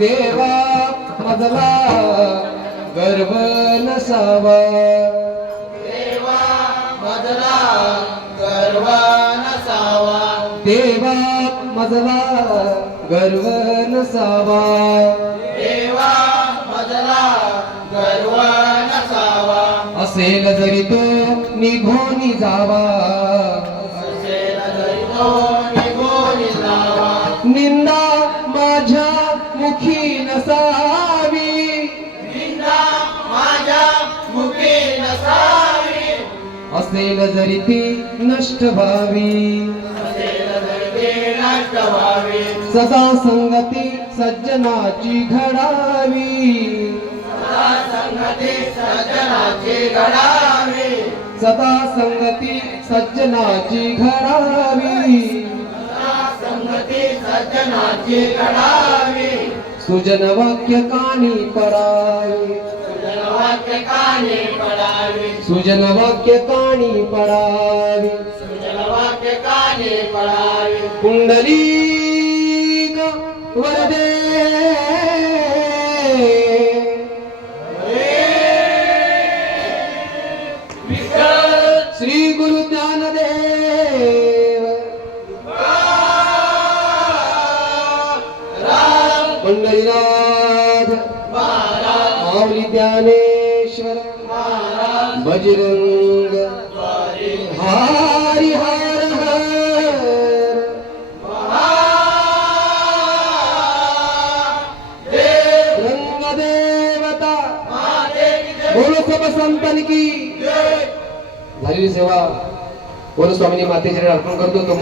देवा मजला गर्व नसावा, देवा मजला गर्व नसावा, देवा मजला गर्व नसावा, देवा मजला गर्व नसावा, असेल जरी तो निघून जावा, असेल जरी तो निघून जावा, निंदा माझ्या मुखी नसावी, निंदा माझ्या मुखी नसावी, असेल जरी ती नष्ट व्हावी, असेल जरी ती नष्ट व्हावी, सदा संगती सज्जनाची घडावी, सदा संगती सज्जनाची घडावी, सदा संगती सज्जनाची घडावी, सदा संगती सज्जनाची घडावी, सुजन वाक्य कानी पडावी, सुजन वाक्य कानी पडावी, सुजन वाक्य कानी पडावी, सुजन वाक्य कानी पडावी, कुंडलिक वरदे श्री गुरु ज्ञानदेव राम पंढरीनाथ महाराज माऊली ज्ञानेश्वर महाराज बजरंग हरी हरी हर हर देव रंग देवता बोलो सब संतान की झालेली सेवा बोलो स्वामींनी मातेच्या अर्पण करतो. तो